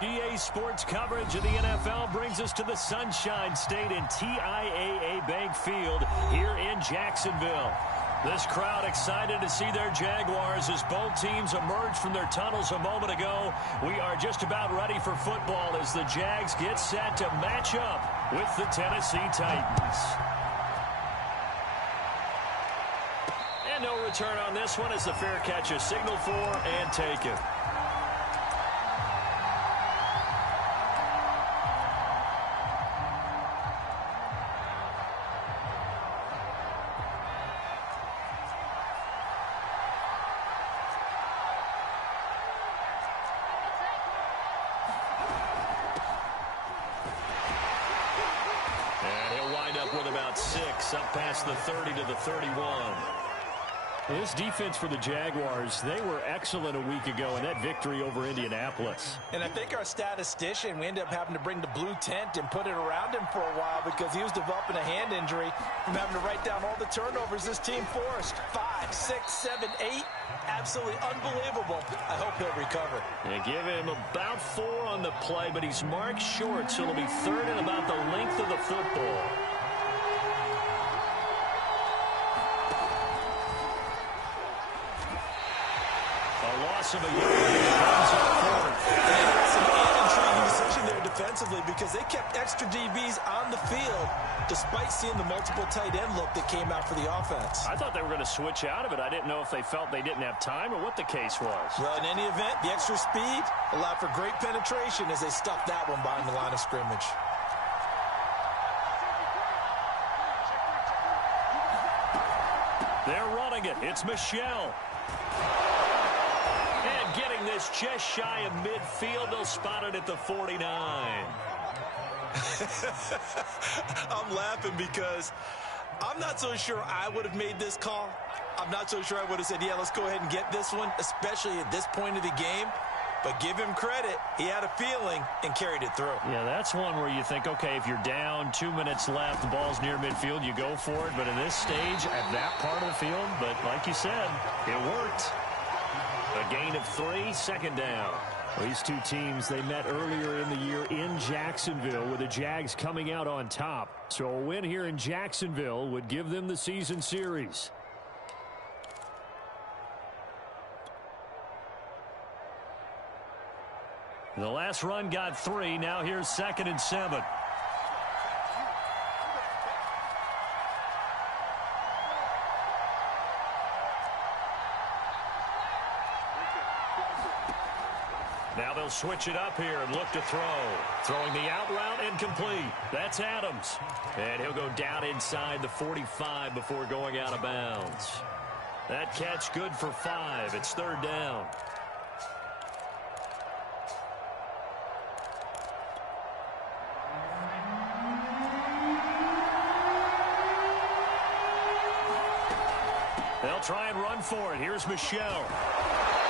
EA Sports coverage of the NFL brings us to the Sunshine State and TIAA Bank Field here in Jacksonville. This crowd excited to see their Jaguars as both teams emerge from their tunnels a moment ago. We are just about ready for football as the Jags get set to match up with the Tennessee Titans. And no return on this one as the fair catch is signaled for and taken. Up past the 30 to the 31. This defense for the Jaguars, they were excellent a week ago in that victory over Indianapolis. And I think our statistician, we ended up having to bring the blue tent and put it around him for a while because he was developing a hand injury from having to write down all the turnovers this team forced. 5, 6, 7, 8. Absolutely unbelievable. I hope he'll recover. They give him about 4 on the play, but he's marked short, so it'll be third and about the length of the football. Of a yard. It's an intriguing decision there defensively because they kept extra DBs on the field despite seeing the multiple tight end look that came out for the offense. I thought they were going to switch out of it. I didn't know if they felt they didn't have time or what the case was. Well, in any event, the extra speed allowed for great penetration as they stuffed that one behind the line of scrimmage. They're running it. It's Michel. Getting this just shy of midfield. They'll spot it at the 49. I'm laughing because I'm not so sure I would have made this call. I'm not so sure I would have said, yeah, let's go ahead and get this one, especially at this point of the game. But give him credit. He had a feeling and carried it through. Yeah, that's one where you think, okay, if you're down, 2 minutes left, the ball's near midfield, you go for it. But in this stage, at that part of the field, but like you said, it worked. A gain of 3, second down. These two teams, they met earlier in the year in Jacksonville with the Jags coming out on top. So a win here in Jacksonville would give them the season series. The last run got 3. Now here's 2nd and 7. Now they'll switch it up here and look to throw. Throwing the out route and complete. That's Adams. And he'll go down inside the 45 before going out of bounds. That catch good for 5. It's 3rd down. They'll try and run for it. Here's Michel.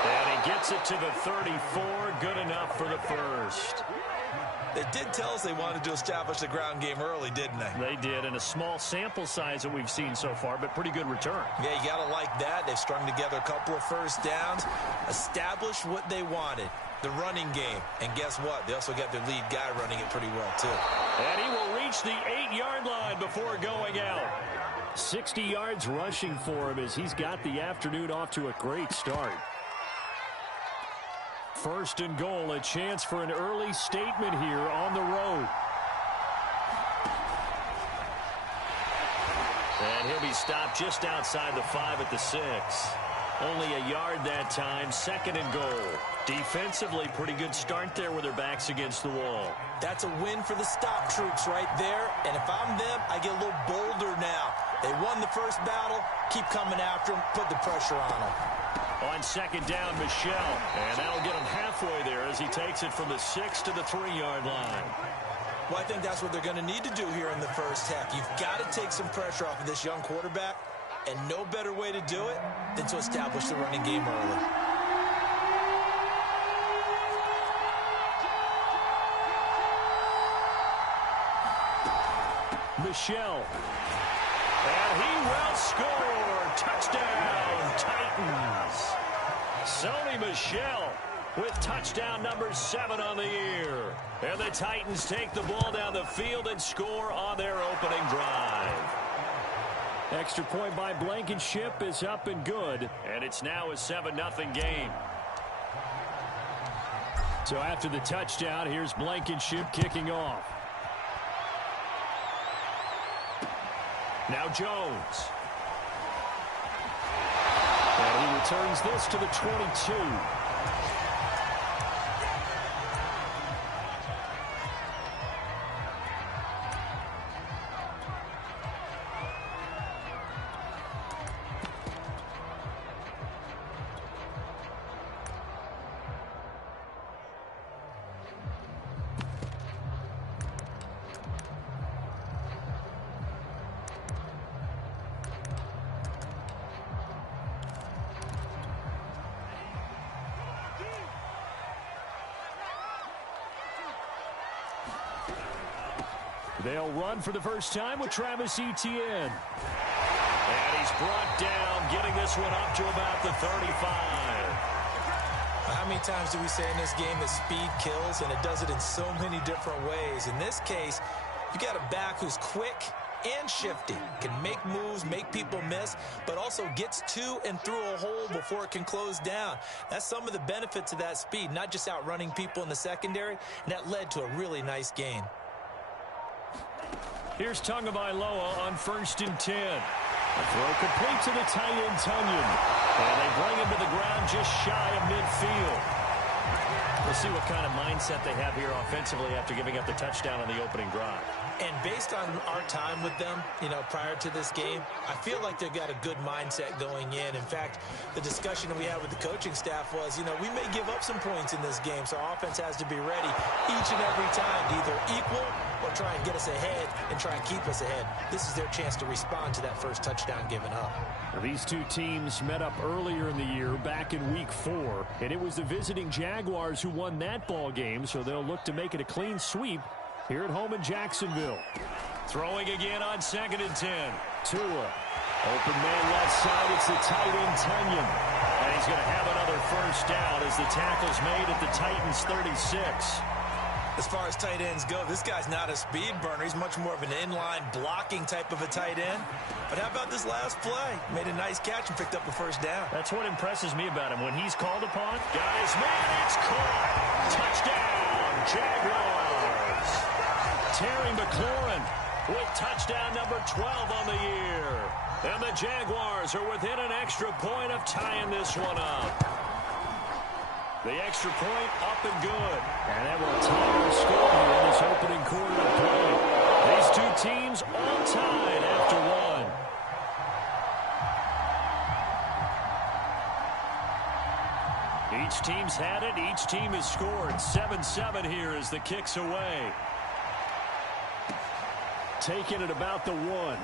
And he gets it to the 34. Good enough for the first. They did tell us they wanted to establish the ground game early, didn't they? They did, and a small sample size that we've seen so far, but pretty good return. Yeah, you got to like that. They've strung together a couple of first downs, established what they wanted, the running game. And guess what? They also got their lead guy running it pretty well, too. And he will reach the 8-yard line before going out. 60 yards rushing for him as he's got the afternoon off to a great start. 1st and goal, a chance for an early statement here on the road. And he'll be stopped just outside the 5 at the 6. Only a yard that time, 2nd and goal. Defensively, pretty good start there with their backs against the wall. That's a win for the stop troops right there. And if I'm them, I get a little bolder now. They won the first battle. Keep coming after them. Put the pressure on them. On 2nd down, Michel. And that'll get him halfway there as he takes it from the 6 to the 3-yard line. Well, I think that's what they're going to need to do here in the first half. You've got to take some pressure off of this young quarterback. And no better way to do it than to establish the running game early. Michel. And he will score. Touchdown, Titans. Sony Michel with touchdown number 7 on the year. And the Titans take the ball down the field and score on their opening drive. Extra point by Blankenship is up and good. And it's now a 7-0 game. So after the touchdown, here's Blankenship kicking off. Now Jones. And he returns this to the 22. They'll run for the first time with Travis Etienne. And he's brought down, getting this one up to about the 35. How many times do we say in this game that speed kills, and it does it in so many different ways? In this case, you got a back who's quick and shifty, can make moves, make people miss, but also gets to and through a hole before it can close down. That's some of the benefits of that speed, not just outrunning people in the secondary, and that led to a really nice gain. Here's Tagovailoa on 1st and 10. A throw complete to the tight end, Tonyan. And they bring him to the ground just shy of midfield. We'll see what kind of mindset they have here offensively after giving up the touchdown on the opening drive. And based on our time with them, prior to this game, I feel like they've got a good mindset going in. In fact, the discussion that we had with the coaching staff was, we may give up some points in this game, so our offense has to be ready each and every time to either equal or try and get us ahead and try and keep us ahead. This is their chance to respond to that first touchdown given up. These two teams met up earlier in the year, back in Week 4, and it was the visiting Jaguars who won that ball game, so they'll look to make it a clean sweep here at home in Jacksonville. Throwing again on 2nd and 10. Tua. Open man left side. It's the tight end, Tonyan. And he's going to have another first down as the tackle's made at the Titans' 36. As far as tight ends go, this guy's not a speed burner. He's much more of an inline blocking type of a tight end. But how about this last play? Made a nice catch and picked up a first down. That's what impresses me about him. When he's called upon, guys, man, it's caught. Touchdown, Jaguars. Terry McLaurin with touchdown number 12 on the year. And the Jaguars are within an extra point of tying this one up. The extra point up and good. And that will tie the score here in this opening quarter of play. These two teams all tied after one. Each team's had it. Each team has scored. 7-7 here as the kick's away. Taking it about the 1.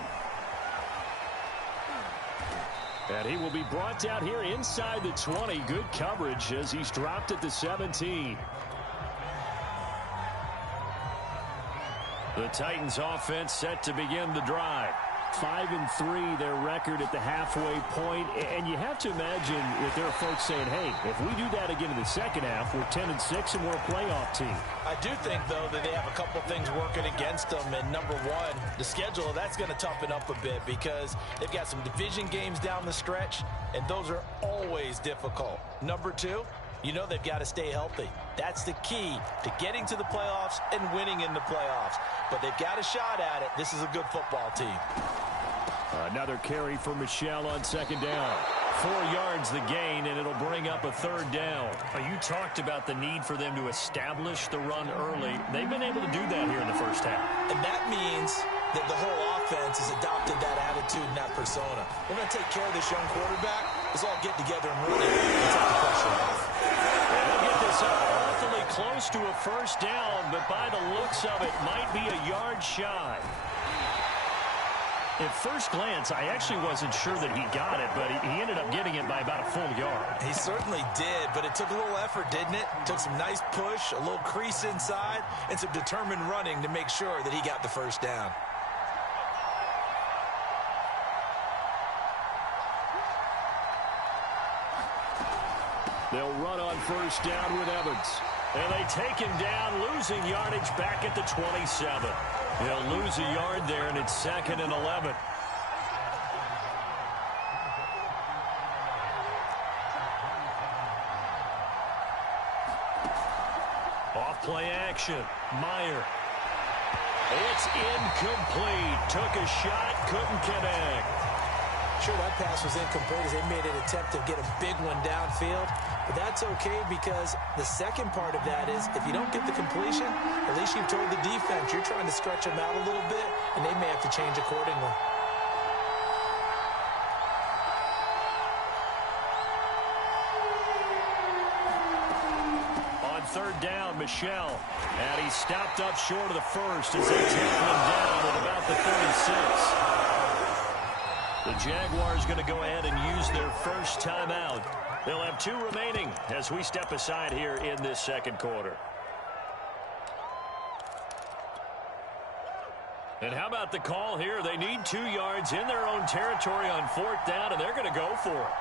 And he will be brought down here inside the 20. Good coverage as he's dropped at the 17. The Titans offense set to begin the drive. 5-3 their record at the halfway point. And you have to imagine that there are folks saying, hey, if we do that again in the second half, we're 10-6 and we're a playoff team. I do think, though, that they have a couple things working against them. And number one, the schedule, that's going to toughen up a bit because they've got some division games down the stretch, and those are always difficult. Number two, they've got to stay healthy. That's the key to getting to the playoffs and winning in the playoffs. But they've got a shot at it. This is a good football team. Another carry for Michel on 2nd down. 4 yards the gain, and it'll bring up a 3rd down. You talked about the need for them to establish the run early. They've been able to do that here in the first half. And that means that the whole offense has adopted that attitude and that persona. We're going to take care of this young quarterback. Let's all get together and run it and take the pressure off. And they'll get this up awfully close to a first down, but by the looks of it, might be a yard shy. At first glance, I actually wasn't sure that he got it, but he ended up getting it by about a full yard. He certainly did, but it took a little effort, didn't it? Took some nice push, a little crease inside, and some determined running to make sure that he got the first down. They'll run on first down with Evans. And they take him down, losing yardage back at the 27. He'll lose a yard there, and it's 2nd and 11. Off play action. Meyer. It's incomplete. Took a shot, couldn't connect. Sure, that pass was incomplete as they made an attempt to get a big one downfield. But that's okay because the second part of that is if you don't get the completion, at least you've told the defense you're trying to stretch them out a little bit, and they may have to change accordingly. On third down, Michel. And he stopped up short of the first as they tackle him down at about the 36. The Jaguars going to go ahead and use their first timeout. They'll have 2 remaining as we step aside here in this second quarter. And how about the call here? They need 2 yards in their own territory on 4th down, and they're going to go for it.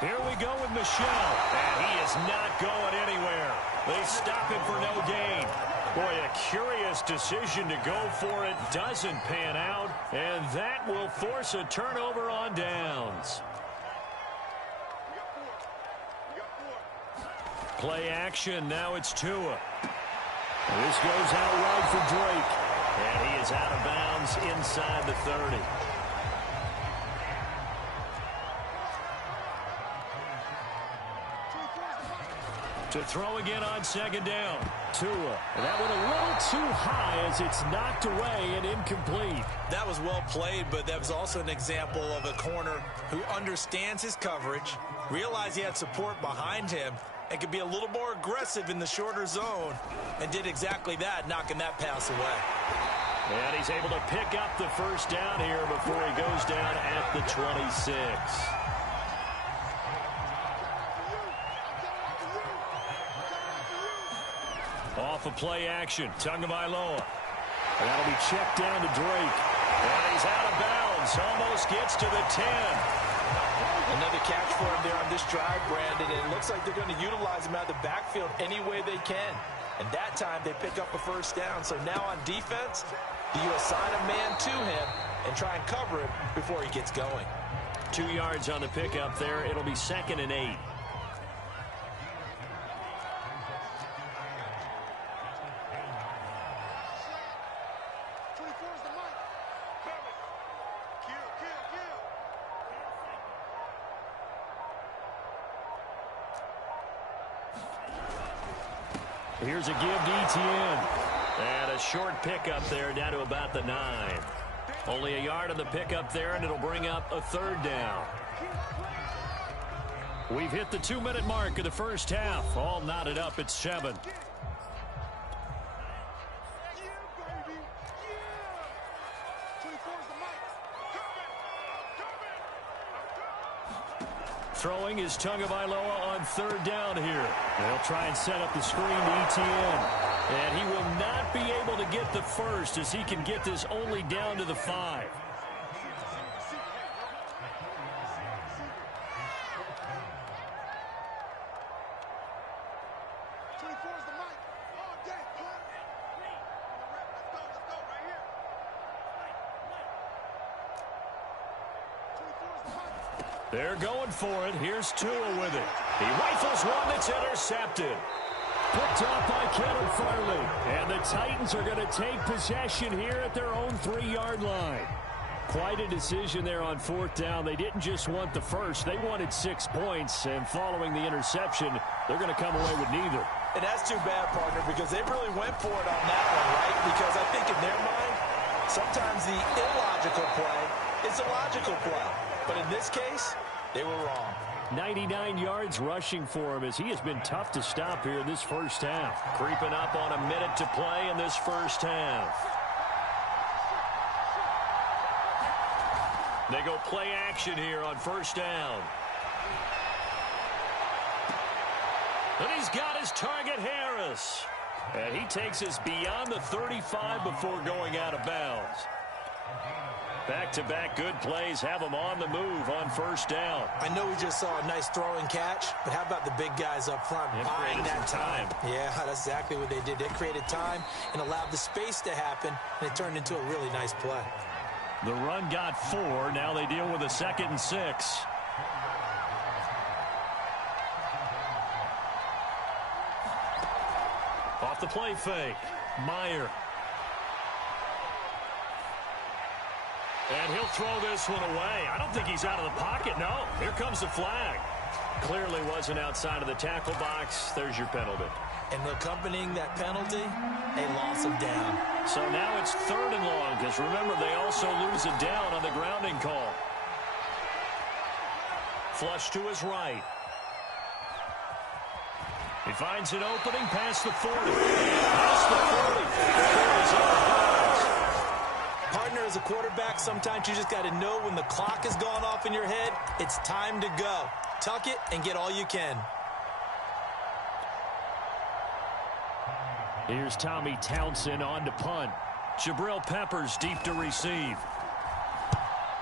Here we go with Michel, and he is not going anywhere. They stop him for no gain. Boy, a curious decision to go for it. Doesn't pan out, and that will force a turnover on downs. Play action. Now it's Tua. This goes out wide for Drake, and he is out of bounds inside the 30. To throw again on 2nd down. Tua. And that one a little too high as it's knocked away and incomplete. That was well played, but that was also an example of a corner who understands his coverage, realized he had support behind him, and could be a little more aggressive in the shorter zone, and did exactly that, knocking that pass away. And he's able to pick up the first down here before he goes down at the 26. Off of play action, Tagovailoa. And that'll be checked down to Drake. And he's out of bounds, almost gets to the 10. Another catch for him there on this drive, Brandon, and it looks like they're going to utilize him out of the backfield any way they can. And that time they pick up a first down. So now on defense, do you assign a man to him and try and cover him before he gets going? 2 yards on the pickup there. It'll be 2nd and 8. Here's a give to Etienne. And a short pickup there down to about the 9. Only a yard on the pickup there, and it'll bring up a 3rd down. We've hit the 2-minute mark of the first half. All knotted up at 7. Throwing is Tagovailoa on 3rd down here. They'll try and set up the screen to Etienne. And he will not be able to get the first as he can get this only down to the 5. They're going for it. Here's Tua with it. He rifles one that's intercepted. Picked off by Caleb Farley. And the Titans are going to take possession here at their own 3-yard line. Quite a decision there on 4th down. They didn't just want the first. They wanted 6 points. And following the interception, they're going to come away with neither. And that's too bad, partner, because they really went for it on that one, right? Because I think in their mind, sometimes the illogical play is a logical play. But in this case, they were wrong. 99 yards rushing for him as he has been tough to stop here in this first half. Creeping up on a minute to play in this first half. They go play action here on 1st down. And he's got his target, Harris. And he takes us beyond the 35 before going out of bounds. Back-to-back good plays have them on the move on first down. I know we just saw a nice throw and catch, but how about the big guys up front buying that time? Yeah, that's exactly what they did. They created time and allowed the space to happen, and it turned into a really nice play. The run got 4. Now they deal with a 2nd and 6. Off the play fake. Meyer. And he'll throw this one away. I don't think he's out of the pocket. No, here comes the flag. Clearly wasn't outside of the tackle box. There's your penalty. And accompanying that penalty, a loss of down. So now it's 3rd and long, because remember, they also lose a down on the grounding call. Flush to his right. He finds an opening past the 40. Past the 40. Partner, as a quarterback, sometimes you just got to know when the clock has gone off in your head, it's time to go. Tuck it and get all you can. Here's Tommy Townsend on to punt. Jabril Peppers deep to receive.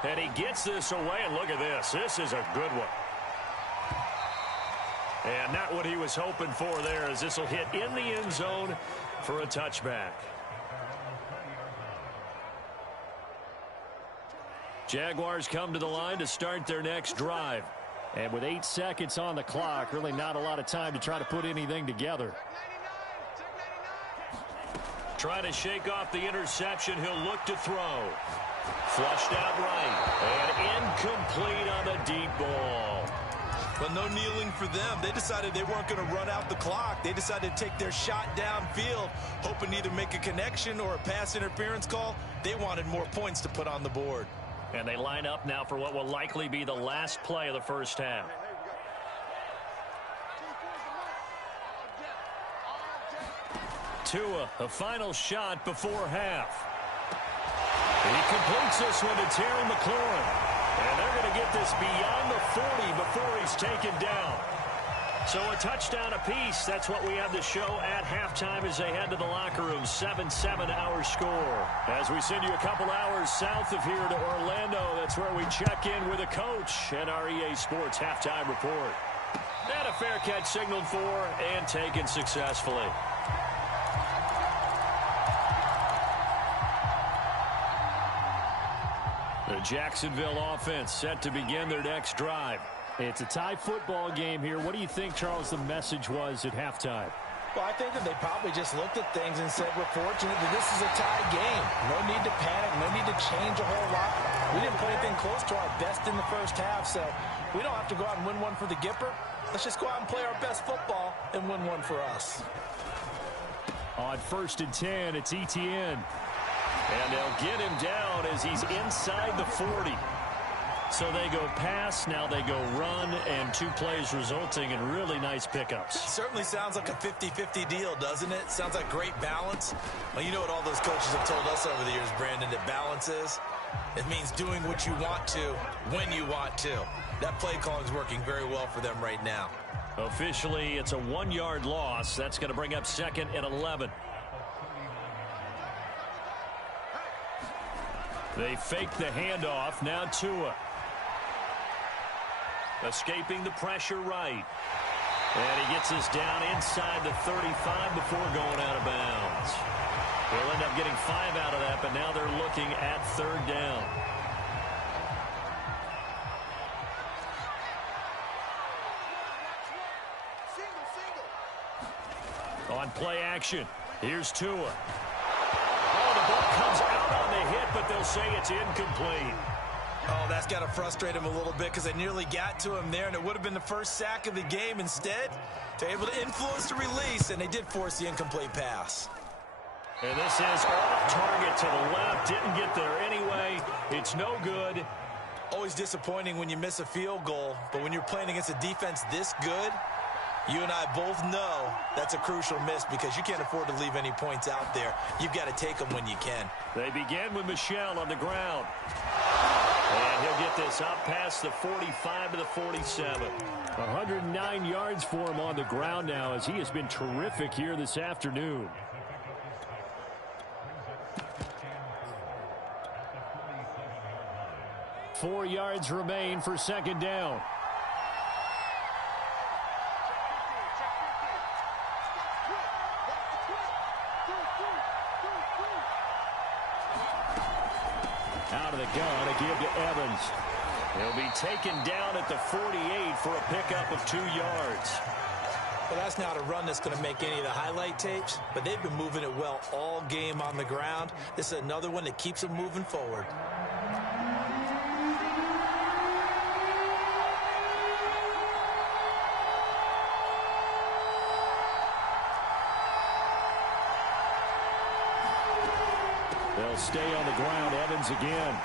And he gets this away, and look at this. This is a good one. And not what he was hoping for there, as this will hit in the end zone for a touchback. Jaguars come to the line to start their next drive. And with 8 seconds on the clock, really not a lot of time to try to put anything together. Trying to shake off the interception. He'll look to throw. Flushed out right. And incomplete on the deep ball. But no kneeling for them. They decided they weren't going to run out the clock. They decided to take their shot downfield, hoping to either make a connection or a pass interference call. They wanted more points to put on the board. And they line up now for what will likely be the last play of the first half. Tua, a final shot before half. He completes this one to Terry McLaurin. And they're going to get this beyond the 40 before he's taken down. So a touchdown apiece. That's what we have to show at halftime as they head to the locker room. 7-7 our score. As we send you a couple hours south of here to Orlando, that's where we check in with a coach and our EA Sports halftime report. And a fair catch signaled for and taken successfully. The Jacksonville offense set to begin their next drive. It's a tie football game here. What do you think, Charles, the message was at halftime? Well, I think that they probably just looked at things and said, we're fortunate that this is a tie game. No need to panic. No need to change a whole lot. We didn't play anything close to our best in the first half, so we don't have to go out and win one for the Gipper. Let's just go out and play our best football and win one for us. On 1st and 10, it's Etienne. And they'll get him down as he's inside the 40. So they go pass, now they go run, and 2 plays resulting in really nice pickups. Certainly sounds like a 50-50 deal, doesn't it? Sounds like great balance. Well, you know what all those coaches have told us over the years, Brandon, that balance is? It means doing what you want to, when you want to. That play calling is working very well for them right now. Officially, it's a 1-yard loss. That's going to bring up 2nd and 11. They fake the handoff. Now Tua. Escaping the pressure right. And he gets us down inside the 35 before going out of bounds. They'll end up getting 5 out of that, but now they're looking at 3rd down. On play action, here's Tua. Oh, the ball comes out on the hit, but they'll say it's incomplete. Oh, that's got to frustrate him a little bit because they nearly got to him there, and it would have been the first sack of the game. Instead, they're able to influence the release, and they did force the incomplete pass. And this is off target to the left. Didn't get there anyway. It's no good. Always disappointing when you miss a field goal, but when you're playing against a defense this good, you and I both know that's a crucial miss because you can't afford to leave any points out there. You've got to take them when you can. They begin with Michel on the ground. And he'll get this up past the 45 to the 47. 109 yards for him on the ground now as he has been terrific here this afternoon. 4 yards remain for second down. Out of the gun, a give to Evans. He'll be taken down at the 48 for a pickup of 2 yards. Well, that's not a run that's going to make any of the highlight tapes, but they've been moving it well all game on the ground. This is another one that keeps them moving forward. They'll stay on the ground. Evans again.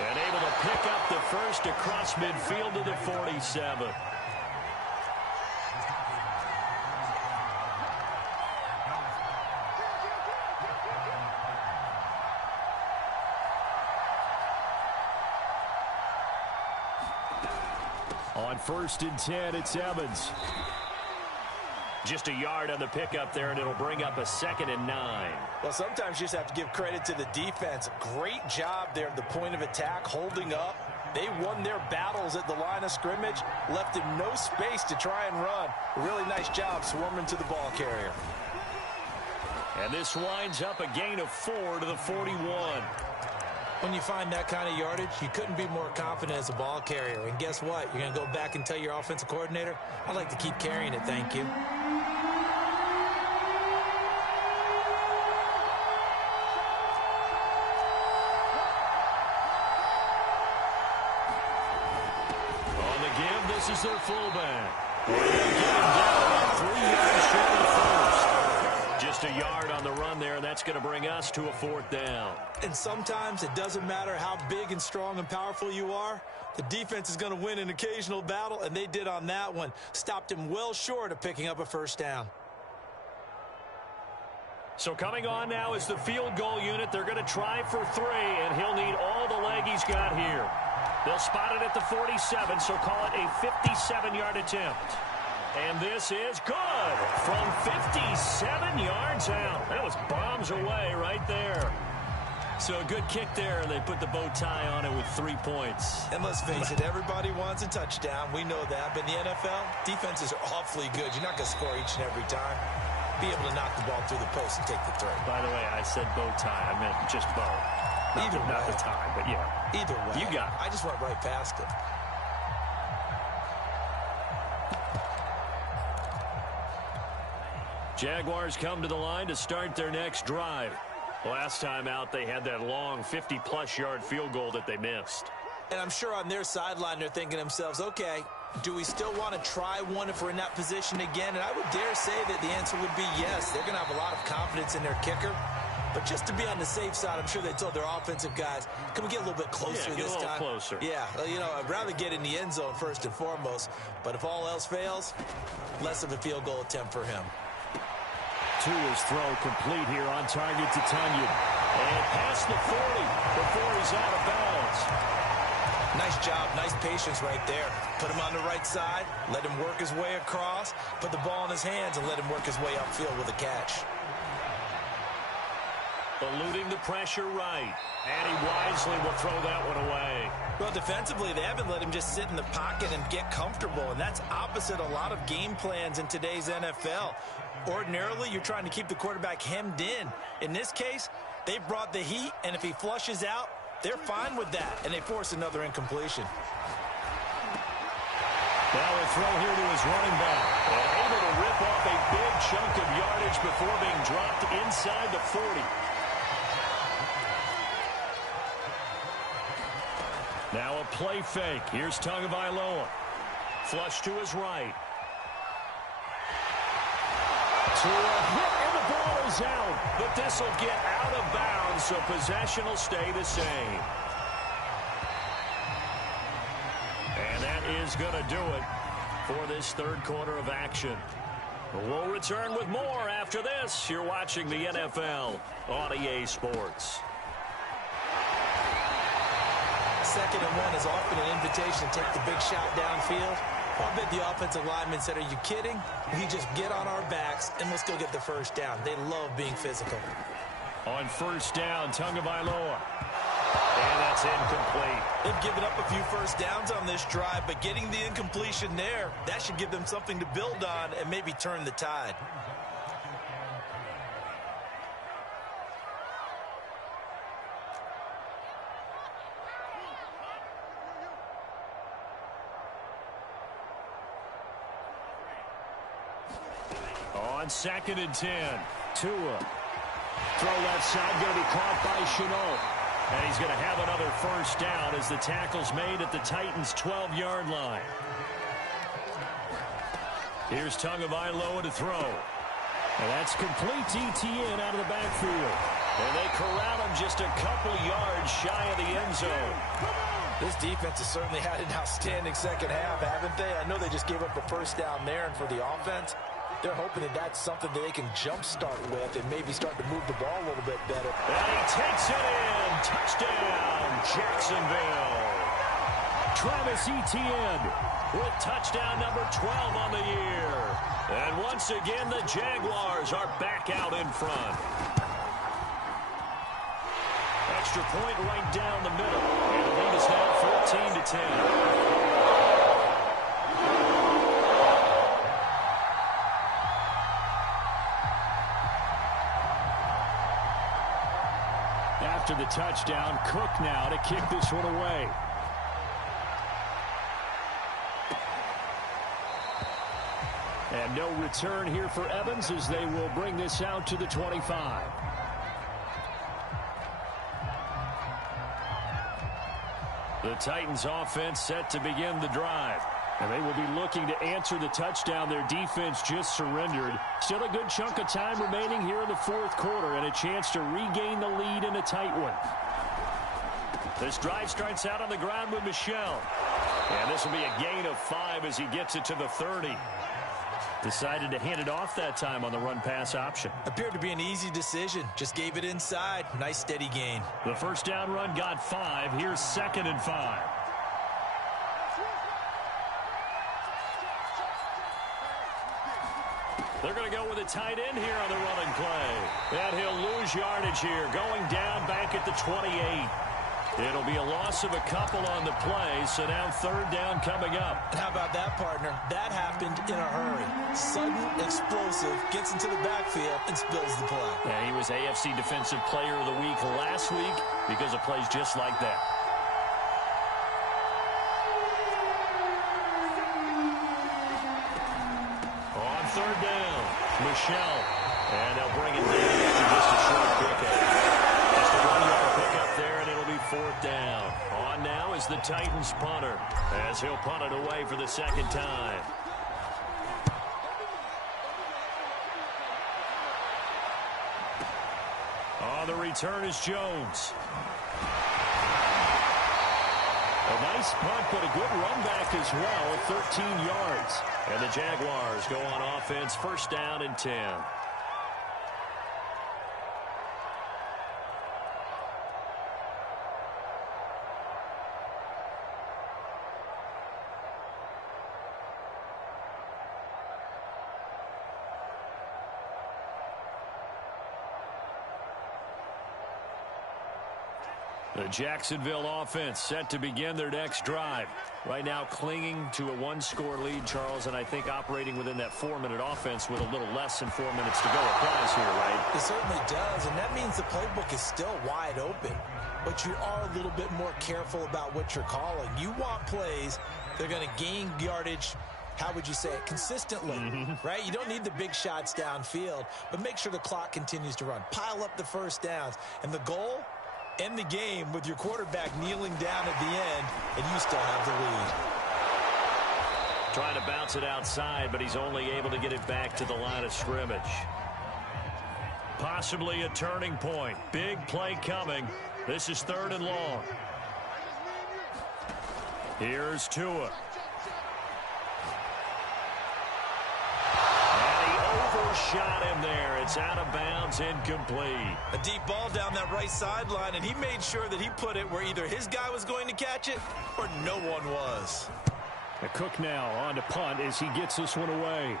And able to pick up the first across midfield to the 47. On 1st and 10, it's Evans. Just a yard on the pickup there, and it'll bring up a 2nd and 9. Well, sometimes you just have to give credit to the defense. Great job there at the point of attack, holding up. They won their battles at the line of scrimmage, left him no space to try and run. A really nice job swarming to the ball carrier. And this winds up a gain of 4 to the 41. When you find that kind of yardage, you couldn't be more confident as a ball carrier. And guess what? You're going to go back and tell your offensive coordinator, I'd like to keep carrying it, thank you. On the give, this is their fullback. They're getting down about 3 yards short of the first. Just a yard on the run there, and that's going to bring us to a 4th down. And sometimes it doesn't matter how big and strong and powerful you are. The defense is going to win an occasional battle, and they did on that one. Stopped him well short of picking up a first down. So coming on now is the field goal unit. They're going to try for 3, and he'll need all the leg he's got here. They'll spot it at the 47, so call it a 57-yard attempt. And this is good from 57 yards out. That was bombs away right there. So a good kick there, and they put the bow tie on it with 3 points. And let's face it, everybody wants a touchdown. We know that. But in the NFL, defenses are awfully good. You're not going to score each and every time. Be able to knock the ball through the post and take the throw. By the way, I said bow tie. I meant just bow. Not the tie, but yeah. Either way. You got it. I just went right past it. Jaguars come to the line to start their next drive. Last time out, they had that long 50-plus yard field goal that they missed. And I'm sure on their sideline, they're thinking to themselves, okay, do we still want to try one if we're in that position again? And I would dare say that the answer would be yes. They're going to have a lot of confidence in their kicker. But just to be on the safe side, I'm sure they told their offensive guys, can we get a little bit closer this time? Closer. Yeah, well, you know, I'd rather get in the end zone first and foremost. But if all else fails, less of a field goal attempt for him. Tua's throw complete here on target to Tunyon. And past the 40 before he's out of bounds. Nice job, nice patience right there. Put him on the right side, let him work his way across, put the ball in his hands, and let him work his way upfield with a catch. Eluding the pressure right. And he wisely will throw that one away. Well, defensively, they haven't let him just sit in the pocket and get comfortable, and that's opposite a lot of game plans in today's NFL. Ordinarily, you're trying to keep the quarterback hemmed in. In this case, they brought the heat, and if he flushes out, they're fine with that, and they force another incompletion. Now a throw here to his running back. And able to rip off a big chunk of yardage before being dropped inside the 40. Now a play fake. Here's Tagovailoa. Flush to his right. To a hit, and the ball is out. But this will get out of bounds, so possession will stay the same. And that is going to do it for this third quarter of action. We'll return with more after this. You're watching the NFL on EA Sports. 2nd and 1 is often an invitation to take the big shot downfield. I bet the offensive lineman said, are you kidding? We just get on our backs and let's go get the first down. They love being physical. On first down, Tagovailoa. And that's incomplete. They've given up a few first downs on this drive, but getting the incompletion there, that should give them something to build on and maybe turn the tide. On 2nd and 10. Tua. Throw left side, going to be caught by Shenault. And he's going to have another first down as the tackle's made at the Titans' 12-yard line. Here's Tagovailoa to throw. And that's complete to Etienne out of the backfield. And they corral him just a couple yards shy of the end zone. This defense has certainly had an outstanding second half, haven't they? I know they just gave up a first down there, and for the offense, they're hoping that that's something that they can jumpstart with and maybe start to move the ball a little bit better. And he takes it in. Touchdown, Jacksonville. Travis Etienne with touchdown number 12 on the year. And once again, the Jaguars are back out in front. Extra point right down the middle. And the lead is now 14-10. After the touchdown, Cook now to kick this one away. And no return here for Evans as they will bring this out to the 25. The Titans offense set to begin the drive. And they will be looking to answer the touchdown their defense just surrendered. Still a good chunk of time remaining here in the fourth quarter and a chance to regain the lead in a tight one. This drive starts out on the ground with Michel. And this will be a gain of 5 as he gets it to the 30. Decided to hand it off that time on the run-pass option. Appeared to be an easy decision. Just gave it inside. Nice steady gain. The first down run got 5. Here's 2nd and 5. They're going to go with a tight end here on the running play. And he'll lose yardage here, going down back at the 28. It'll be a loss of a couple on the play, so now 3rd down coming up. And how about that, partner? That happened in a hurry. Sudden, explosive, gets into the backfield, and spills the play. And he was AFC Defensive Player of the Week last week because of plays just like that. On 3rd down, Michel. And they'll bring it down after just a short pickup. Just a 1-yard pickup there, and it'll be 4th down. On now is the Titans punter, as he'll punt it away for the 2nd time. On the return is Jones. A nice punt, but a good run back as well at 13 yards. And the Jaguars go on offense, 1st down and 10. The Jacksonville offense set to begin their next drive. Right now clinging to a 1-score lead, Charles, and I think operating within that 4-minute offense with a little less than 4 minutes to go applies here, right? It certainly does, and that means the playbook is still wide open. But you are a little bit more careful about what you're calling. You want plays that are going to gain yardage, how would you say it, consistently, right? You don't need the big shots downfield, but make sure the clock continues to run. Pile up the first downs, and the goal, end the game with your quarterback kneeling down at the end, and you still have the lead. Trying to bounce it outside, but he's only able to get it back to the line of scrimmage. Possibly a turning point. Big play coming. This is 3rd and long. Here's Tua. Shot him there. It's out of bounds, incomplete. A deep ball down that right sideline, and he made sure that he put it where either his guy was going to catch it or no one was. The Cook now on to punt as he gets this one away.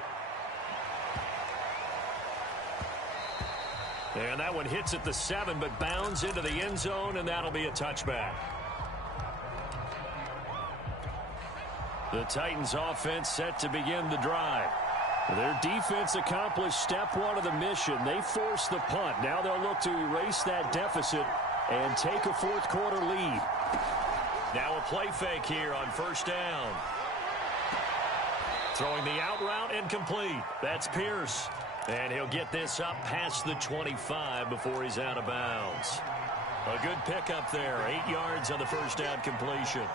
And that one hits at the 7, but bounds into the end zone, and that'll be a touchback. The Titans offense set to begin the drive. Their defense accomplished step 1 of the mission. They forced the punt. Now they'll look to erase that deficit and take a fourth quarter lead. Now a play fake here on first down. Throwing the out route incomplete. That's Pierce. And he'll get this up past the 25 before he's out of bounds. A good pickup there. 8 yards on the first down completion.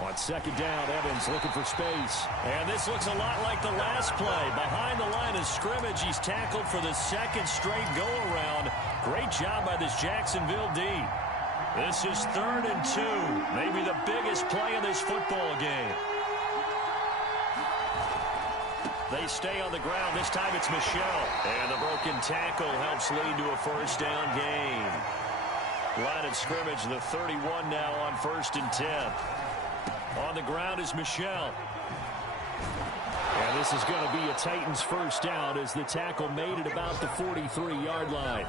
On second down, Evans looking for space. And this looks a lot like the last play. Behind the line of scrimmage, he's tackled for the second straight go-around. Great job by this Jacksonville D. This is 3rd and 2. Maybe the biggest play in this football game. They stay on the ground. This time it's Michel. And the broken tackle helps lead to a first down gain. Line of scrimmage, the 31 now on 1st and 10. On the ground is Michel. And this is going to be a Titans first down as the tackle made it about the 43-yard line.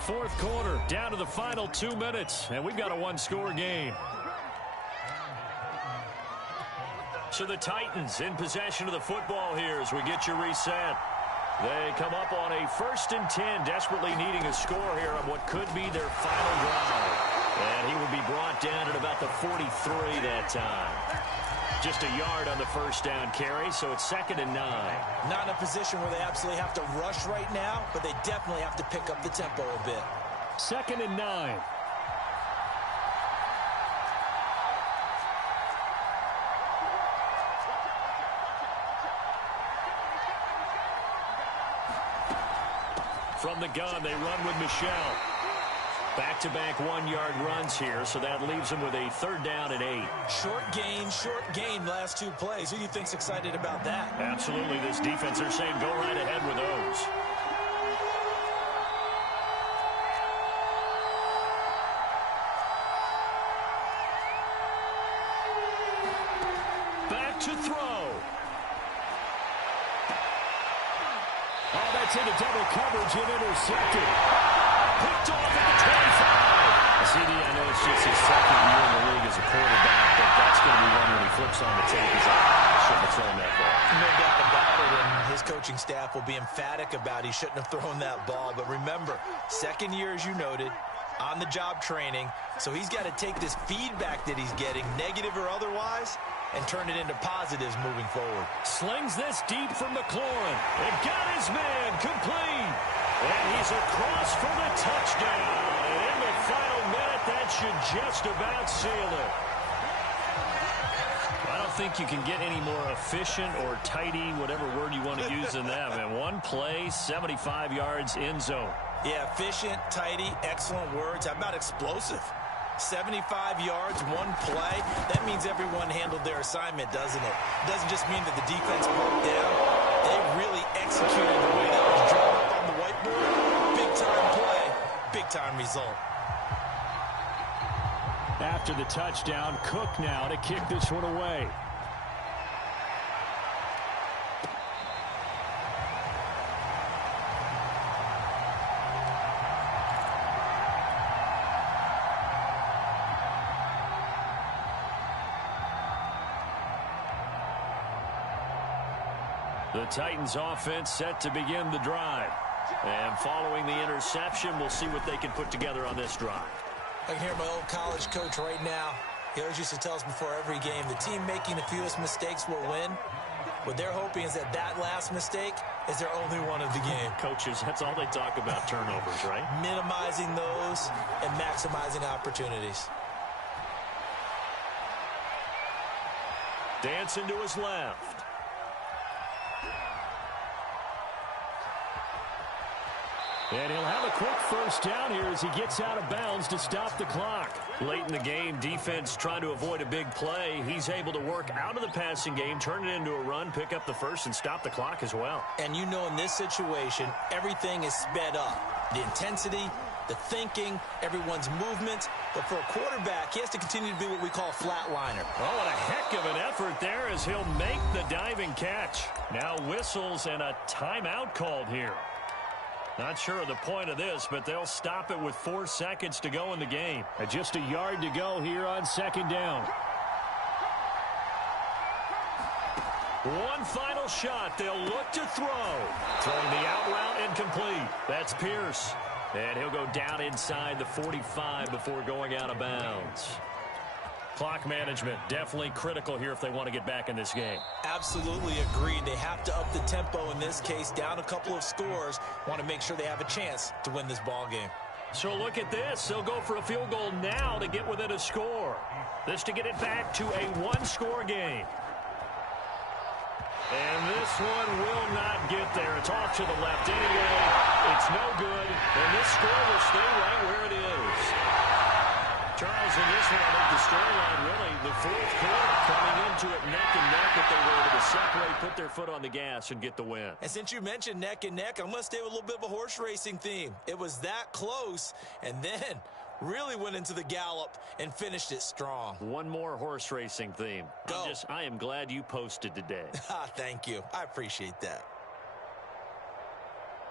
Fourth quarter, down to the final 2 minutes, and we've got a 1-score game. So the Titans in possession of the football here as we get you reset. They come up on a 1st and 10, desperately needing a score here on what could be their final drive. And he will be brought down at about the 43 that time. Just a yard on the first down carry, so it's 2nd and 9. Not in a position where they absolutely have to rush right now, but they definitely have to pick up the tempo a bit. 2nd and 9. From the gun, they run with Michel. Back-to-back 1-yard runs here, so that leaves them with a 3rd down and 8. Short gain, last 2 plays. Who do you think's excited about that? Absolutely, this defense, they're saying go right ahead with those. Back to throw. Oh, that's into double coverage and intercepted. Picked off at the 25. CD, I know it's just his 2nd year in the league as a quarterback, but that's going to be one when he flips on the tape. He's like, I shouldn't have thrown that ball. No doubt about it, and his coaching staff will be emphatic about he shouldn't have thrown that ball. But remember, 2nd year, as you noted, on-the-job training, so he's got to take this feedback that he's getting, negative or otherwise, and turn it into positives moving forward. Slings this deep from McLaurin. And got his man complete. And he's across for the touchdown. And in the final minute, that should just about seal it. I don't think you can get any more efficient or tidy, whatever word you want to use in that. Man, 1 play, 75 yards, end zone. Yeah, efficient, tidy, excellent words. How about explosive? 75 yards, 1 play. That means everyone handled their assignment, doesn't it? It doesn't just mean that the defense broke down. They really executed the way that was drawn up on the whiteboard. Big-time play, big-time result. After the touchdown, Cook now to kick this one away. The Titans offense set to begin the drive. And following the interception, we'll see what they can put together on this drive. I can hear my old college coach right now. He always used to tell us before every game, the team making the fewest mistakes will win. What they're hoping is that that last mistake is their only one of the game. Coaches, that's all they talk about, turnovers, right? Minimizing those and maximizing opportunities. Dancing to his left. And he'll have a quick first down here as he gets out of bounds to stop the clock. Late in the game, defense trying to avoid a big play. He's able to work out of the passing game, turn it into a run, pick up the first, and stop the clock as well. And you know in this situation, everything is sped up. The intensity, the thinking, everyone's movements. But for a quarterback, he has to continue to be what we call a flatliner. Oh, what a heck of an effort there as he'll make the diving catch. Now whistles and a timeout called here. Not sure of the point of this, but they'll stop it with 4 seconds to go in the game. And just a yard to go here on second down. One final shot. They'll look to throw. Throwing the out route incomplete. That's Pierce. And he'll go down inside the 45 before going out of bounds. Clock management definitely critical here if they want to get back in this game. Absolutely agreed. They have to up the tempo in this case, down a couple of scores. Want to make sure they have a chance to win this ball game. So look at this. They'll go for a field goal now to get within a score. This to get it back to a one-score game. And this one will not get there. It's off to the left anyway. It's no good. And this score will stay right where it is. Charles, in this one, I think the storyline really, the fourth quarter, coming into it neck and neck, but they were able to separate, put their foot on the gas, and get the win. And since you mentioned neck and neck, I'm going to stay with a little bit of a horse racing theme. It was that close, and then really went into the gallop and finished it strong. One more horse racing theme. Go. I am glad you posted today. Thank you. I appreciate that.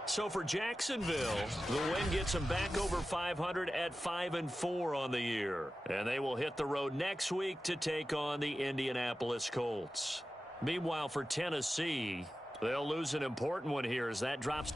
So for Jacksonville, the win gets them back over 500 at 5-4 on the year. And they will hit the road next week to take on the Indianapolis Colts. Meanwhile, for Tennessee, they'll lose an important one here as that drops